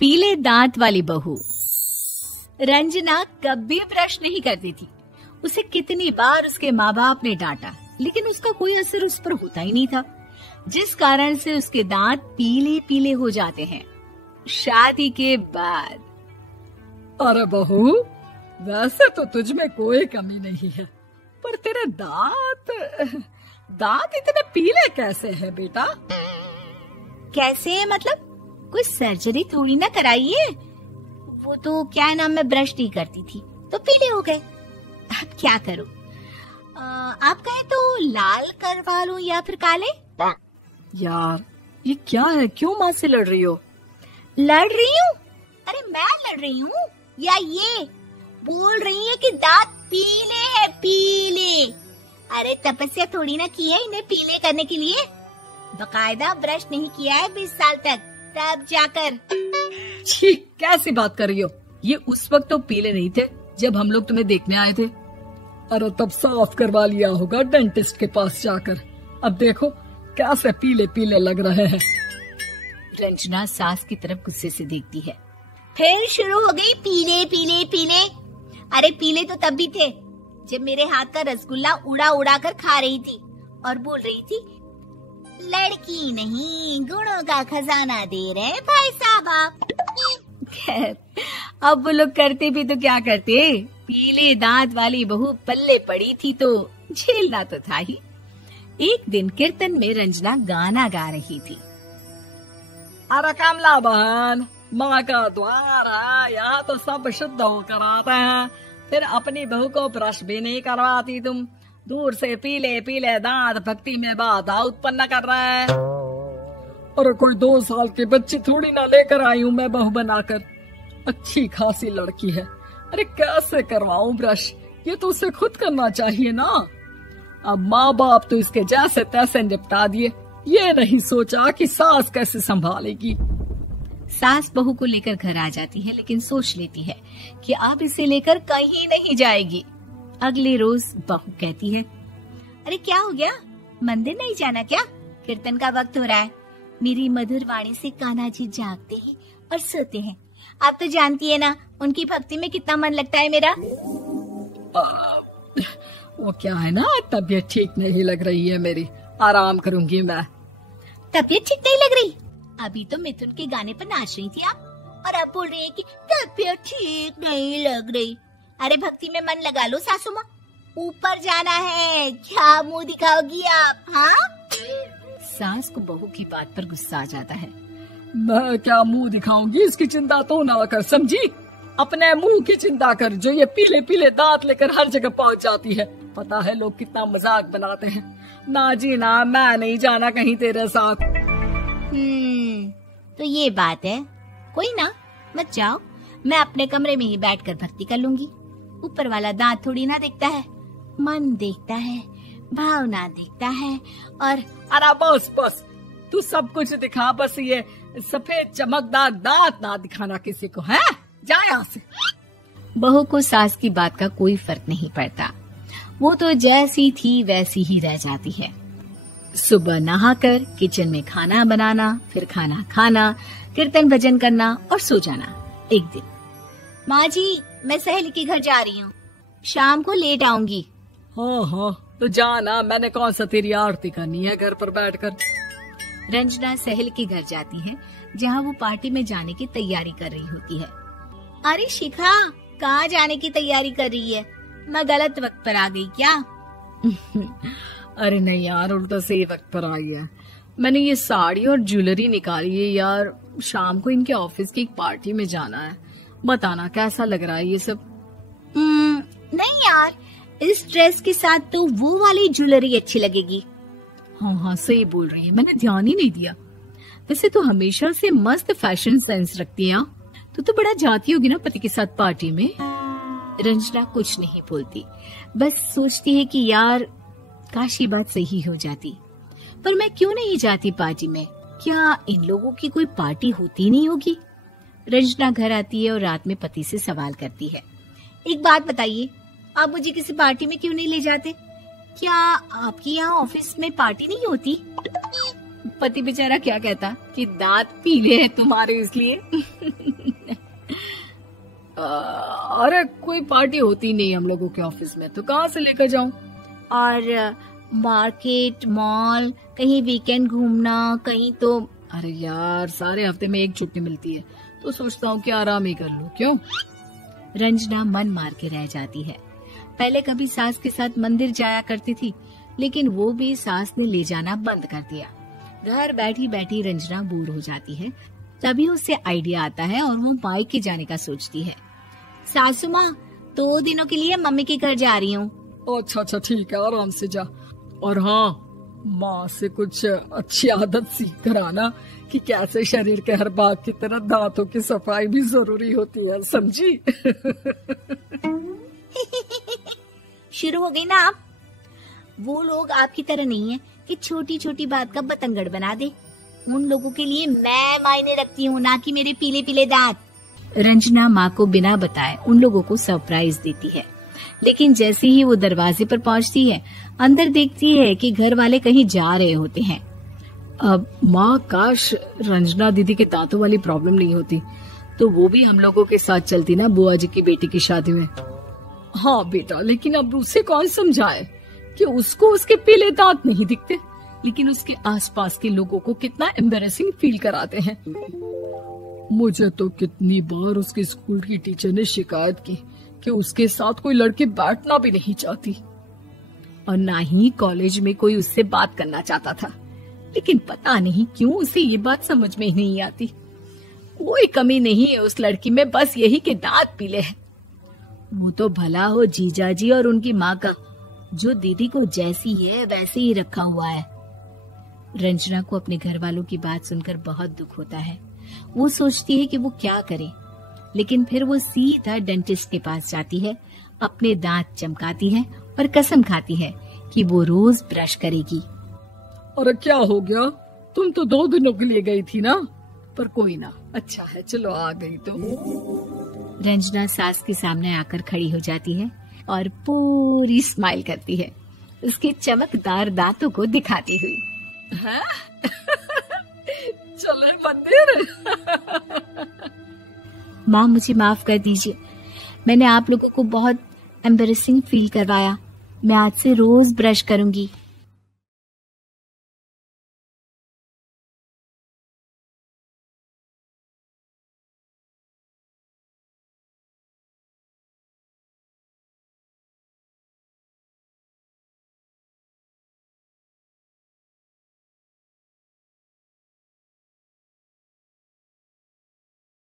पीले दांत वाली बहू। रंजना कभी ब्रश नहीं करती थी। उसे कितनी बार उसके माँ बाप ने डांटा, लेकिन उसका कोई असर उस पर होता ही नहीं था, जिस कारण से उसके दांत पीले पीले हो जाते हैं। शादी के बाद। अरे बहू, वैसे तो तुझ में कोई कमी नहीं है, पर तेरे दांत इतने पीले कैसे हैं बेटा? कैसे मतलब? कोई सर्जरी थोड़ी ना कराई है। वो तो क्या नाम, मैं ब्रश नहीं करती थी तो पीले हो गए। अब क्या करूं? आप कहें तो लाल करवा लूं या फिर काले? यार ये क्या है, क्यों माँ से लड़ रही हो? लड़ रही हूँ? अरे मैं लड़ रही हूँ या ये बोल रही है कि दांत पीले हैं, पीले। अरे तपस्या थोड़ी ना की है इन्हें पीले करने के लिए। बकायदा ब्रश नहीं किया है 20 साल तक, तब जाकर। छी, कैसी बात कर रही हो? ये उस वक्त तो पीले नहीं थे जब हम लोग तुम्हें देखने आए थे। अरे तब साफ करवा लिया होगा डेंटिस्ट के पास जाकर। अब देखो कैसे पीले पीले लग रहे हैं। रंजना सास की तरफ गुस्से से देखती है। फिर शुरू हो गई पीले पीले पीले। अरे पीले तो तब भी थे जब मेरे हाथ का रसगुल्ला उड़ा उड़ा कर खा रही थी और बोल रही थी, लड़की नहीं गुणों का खजाना दे रहे भाई साहब आप। खैर, अब वो लोग करते भी तो क्या करते, पीले दांत वाली बहू पल्ले पड़ी थी तो झेलना तो था ही। एक दिन कीर्तन में रंजना गाना गा रही थी। अरे कमला बहन, माँ का द्वार है, यहाँ तो सब शुद्ध होकर आते हैं, फिर अपनी बहू को ब्रश भी नहीं करवाती तुम। दूर से पीले पीले दांत भक्ति में बाधा उत्पन्न कर रहे हैं। अरे कोई 2 साल की बच्ची थोड़ी ना लेकर आई हूँ मैं बहू बनाकर। अच्छी खासी लड़की है, अरे कैसे करवाऊं ब्रश? ये तो उसे खुद करना चाहिए ना। अब माँ बाप तो इसके जैसे तैसे निपटा दिए, ये नहीं सोचा कि सास कैसे संभालेगी। सास बहू को लेकर घर आ जाती है, लेकिन सोच लेती है कि अब इसे लेकर कहीं नहीं जाएगी। अगले रोज बहू कहती है, अरे क्या हो गया, मंदिर नहीं जाना क्या? कीर्तन का वक्त हो रहा है। मेरी मधुर वाणी से कान्हा जी जागते हैं और सोते हैं। आप तो जानती है ना उनकी भक्ति में कितना मन लगता है मेरा। वो क्या है ना, तबीयत ठीक नहीं लग रही है मेरी, आराम करूंगी मैं। तबीयत ठीक नहीं लग रही? अभी तो मिथुन के गाने पर नाच रही थी आप, और अब बोल रही है कि तबीयत ठीक नहीं लग रही। अरे भक्ति में मन लगा लो सासू माँ, ऊपर जाना है, क्या मुंह दिखाओगी आप? हाँ? सास को बहू की बात पर गुस्सा आ जाता है। मैं क्या मुंह दिखाऊंगी, इसकी चिंता तो ना कर, समझी? अपने मुंह की चिंता कर, जो ये पीले पीले दांत लेकर हर जगह पहुंच जाती है। पता है लोग कितना मजाक बनाते हैं। ना जी ना, मैं नहीं जाना कहीं तेरे साथ। तो ये बात है, कोई ना, मत जाओ, मैं अपने कमरे में ही बैठकर भक्ति कर लूंगी। ऊपर वाला दांत थोड़ी ना देखता है, मन देखता है, भावना देखता है। और अरे बस बस, तू सब कुछ दिखा, बस ये सफेद चमकदार दांत ना दिखाना किसी को, है? जा यहाँ से। बहू को सास की बात का कोई फर्क नहीं पड़ता, वो तो जैसी थी वैसी ही रह जाती है। सुबह नहाकर किचन में खाना बनाना, फिर खाना खाना, कीर्तन भजन करना और सो जाना। एक दिन, माँ जी मैं सहेली के घर जा रही हूँ, शाम को लेट आऊंगी। हाँ हाँ तो जाना, मैंने कौन सा तेरी आरती करनी है घर पर बैठकर। रंजना सहेली के घर जाती है, जहाँ वो पार्टी में जाने की तैयारी कर रही होती है। अरे शिखा, कहाँ जाने की तैयारी कर रही है? मैं गलत वक्त पर आ गई क्या? अरे नहीं यार, उल्टा सही वक्त पर आ गया। मैंने ये साड़ी और ज्वेलरी निकाली है यार, शाम को इनके ऑफिस की एक पार्टी में जाना है। बताना कैसा लग रहा है ये सब? नहीं यार, इस ड्रेस के साथ तो वो वाली ज्वेलरी अच्छी लगेगी। हाँ हाँ सही बोल रही है, मैंने ध्यान ही नहीं दिया। वैसे तो हमेशा से मस्त फैशन सेंस रखती है। तो बड़ा जाती होगी ना पति के साथ पार्टी में। रंजना कुछ नहीं बोलती, बस सोचती है कि यार काश ये बात सही हो जाती, पर मैं क्यों नहीं जाती पार्टी में? क्या इन लोगों की कोई पार्टी होती नहीं होगी? रंजना घर आती है और रात में पति से सवाल करती है, एक बात बताइए, आप मुझे किसी पार्टी में क्यों नहीं ले जाते? क्या आपके यहाँ ऑफिस में पार्टी नहीं होती? पति बेचारा क्या कहता कि दांत पीले हैं तुम्हारे इसलिए। अरे कोई पार्टी होती नहीं हम लोगों के ऑफिस में, तो कहाँ से लेकर जाऊं? और मार्केट, मॉल, कहीं वीकेंड घूमना, कहीं तो। अरे यार सारे हफ्ते में एक छुट्टी मिलती है, तो सोचता हूँ कि आराम ही कर लूं। क्यों? रंजना मन मार के रह जाती है। पहले कभी सास के साथ मंदिर जाया करती थी, लेकिन वो भी सास ने ले जाना बंद कर दिया। घर बैठी बैठी रंजना बोर हो जाती है। तभी उसे आइडिया आता है और वो मायके जाने का सोचती है। सासू माँ, 2 दिनों के लिए मम्मी के घर जा रही हूँ। अच्छा ठीक है, आराम से जा। और हाँ, माँ से कुछ अच्छी आदत सीख कर आना कि कैसे शरीर के हर भाग की तरह दांतों की सफाई भी जरूरी होती है, समझी? शुरू हो गई ना आप। वो लोग आपकी तरह नहीं है कि छोटी छोटी बात का बतंगड़ बना दे। उन लोगों के लिए मैं मायने रखती हूँ, ना कि मेरे पीले पीले दांत। रंजना माँ को बिना बताए उन लोगों को सरप्राइज देती है, लेकिन जैसे ही वो दरवाजे पर पहुँचती है, अंदर देखती है कि घर वाले कहीं जा रहे होते हैं। अब माँ, काश रंजना दीदी के दांतों वाली प्रॉब्लम नहीं होती, तो वो भी हम लोगों के साथ चलती ना बुआ जी की बेटी की शादी में। हाँ बेटा, लेकिन अब उसे कौन समझाए कि उसको उसके पीले दांत नहीं दिखते, लेकिन उसके आसपास के लोगों को कितना एम्बैरेसिंग फील कराते हैं। मुझे तो कितनी बार उसके स्कूल की टीचर ने शिकायत की कि उसके साथ कोई लड़की बैठना भी नहीं चाहती, और ना ही कॉलेज में कोई उससे बात करना चाहता था। लेकिन पता नहीं क्यों उसे ये बात समझ में ही नहीं आती। कोई कमी नहीं है उस लड़की में, बस यही कि दांत पीले हैं। वो तो भला हो जीजा जी और उनकी माँ का, जो दीदी को जैसी है वैसे ही रखा हुआ है। रंजना को अपने घर वालों की बात सुनकर बहुत दुख होता है। वो सोचती है कि वो क्या करे, लेकिन फिर वो सीधा डेंटिस्ट के पास जाती है, अपने दांत चमकाती है और कसम खाती है कि वो रोज ब्रश करेगी। अरे क्या हो गया? तुम तो 2 दिनों के लिए गई थी ना, पर कोई ना, अच्छा है, चलो आ गई तो। रंजना सास के सामने आकर खड़ी हो जाती है और पूरी स्माइल करती है, उसके चमकदार दांतों को दिखाती हुई। है? चले मंदिर। माँ, मुझे माफ कर दीजिए, मैंने आप लोगों को बहुत एम्बैरेसिंग फील करवाया। मैं आज से रोज ब्रश करूंगी।